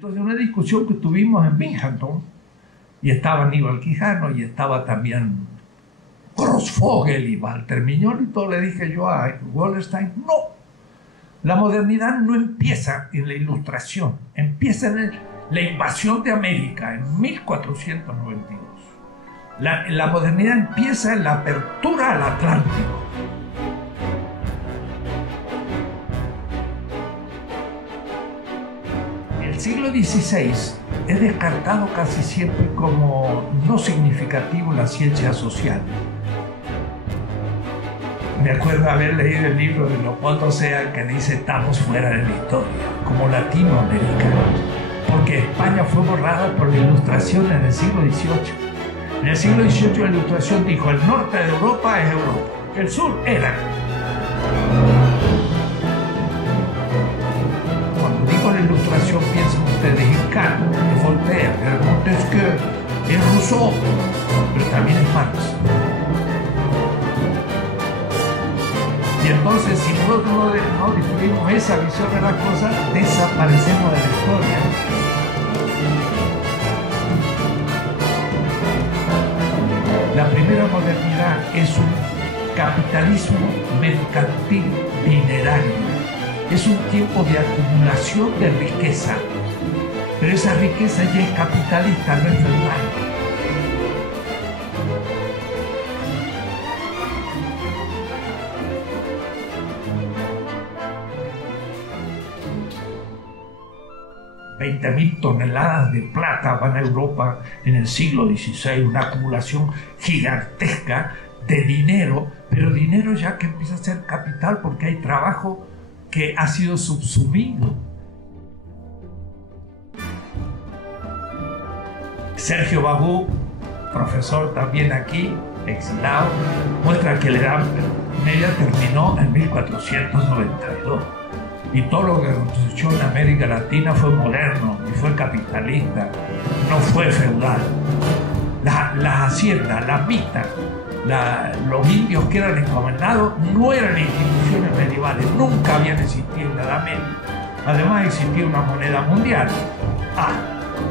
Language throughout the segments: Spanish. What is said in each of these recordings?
entonces una discusión que tuvimos en Binghamton, y estaba Aníbal Quijano, y estaba también Grossfogel y Walter Miñón, y todo, le dije yo a Wallerstein, no, la modernidad no empieza en la Ilustración, empieza en la invasión de América en 1492. La modernidad empieza en la apertura al Atlántico. El siglo XVI es descartado casi siempre como no significativo en la ciencia social. Me acuerdo haber leído el libro de Leopoldo Sea que dice estamos fuera de la historia, como latinoamericanos, porque España fue borrada por la Ilustración en el siglo XVIII. En el siglo XVIII la Ilustración dijo el norte de Europa es Europa, el sur era. Cuando digo la Ilustración piensan ustedes en Kant, en Voltaire, en Montesquieu, en Rousseau, pero también en Marx. Y entonces, si nosotros no distribuimos esa visión de las cosas, desaparecemos de la historia. La primera modernidad es un capitalismo mercantil dinerario. Es un tiempo de acumulación de riqueza. Pero esa riqueza ya es capitalista, no es feudal. $20.000 toneladas de plata van a Europa en el siglo XVI, una acumulación gigantesca de dinero, pero dinero ya que empieza a ser capital porque hay trabajo que ha sido subsumido. Sergio Babú, profesor también aquí, exilado, muestra que la Edad Media terminó en 1492. Y todo lo que construyó en América Latina fue moderno y fue capitalista, no fue feudal. Las haciendas, las vistas, los indios que eran encomendados no eran instituciones medievales, nunca habían existido en la Edad Media. Además existía una moneda mundial.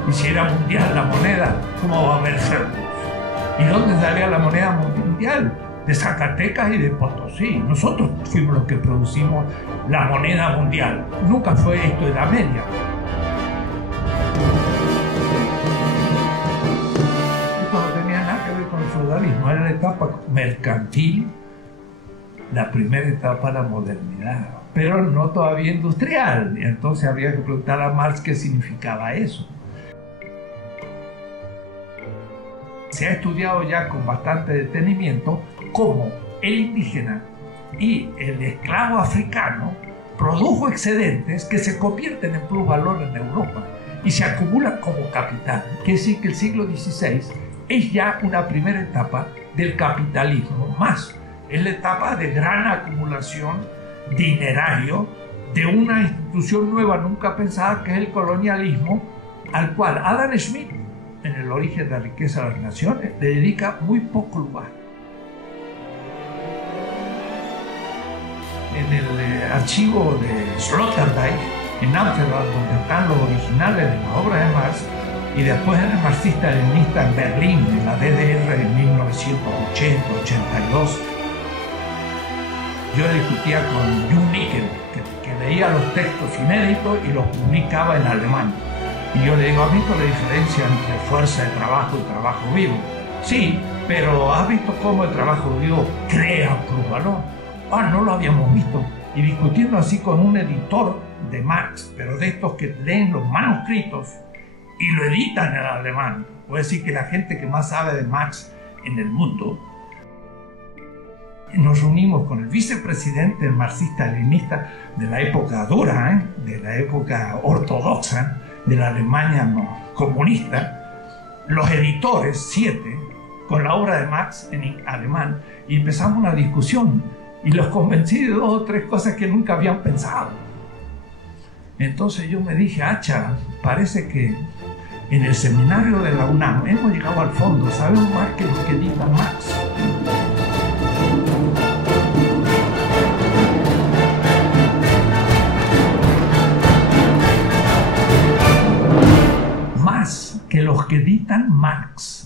Y si era mundial la moneda, ¿cómo va a haber feudos? ¿Y dónde salía la moneda mundial? De Zacatecas y de Potosí. Nosotros fuimos los que producimos la moneda mundial. Nunca fue esto de la media. Esto no tenía nada que ver con el feudalismo, era la etapa mercantil, la primera etapa de la modernidad, pero no todavía industrial. Y entonces habría que preguntar a Marx qué significaba eso. Se ha estudiado ya con bastante detenimiento cómo el indígena y el esclavo africano produjo excedentes que se convierten en plusvalor en Europa y se acumulan como capital. Quiere decir que el siglo XVI es ya una primera etapa del capitalismo, más es la etapa de gran acumulación dinerario de una institución nueva nunca pensada, que es el colonialismo, al cual Adam Smith, en El origen de la riqueza de las naciones, le dedica muy poco lugar. En el archivo de Sloterdijk, en Ámsterdam, donde están los originales de la obra de Marx, y después en el marxista-leninista en Berlín, en la DDR en 1980-82, yo discutía con Jung Nickel, que leía los textos inéditos y los publicaba en alemán. Y yo le digo, ¿has visto la diferencia entre fuerza de trabajo y trabajo vivo? Sí, pero ¿has visto cómo el trabajo vivo crea plusvalor? No lo habíamos visto. Y discutiendo así con un editor de Marx, pero de estos que leen los manuscritos y lo editan en alemán. Puede decir que la gente que más sabe de Marx en el mundo. Nos reunimos con el vicepresidente marxista-leninista de la época dura, de la época ortodoxa, de la Alemania comunista, los editores, 7, con la obra de Marx en alemán, y empezamos una discusión y los convencí de 2 o 3 cosas que nunca habían pensado. Entonces yo me dije, parece que en el seminario de la UNAM hemos llegado al fondo, sabemos más que lo que diga Marx. Marx.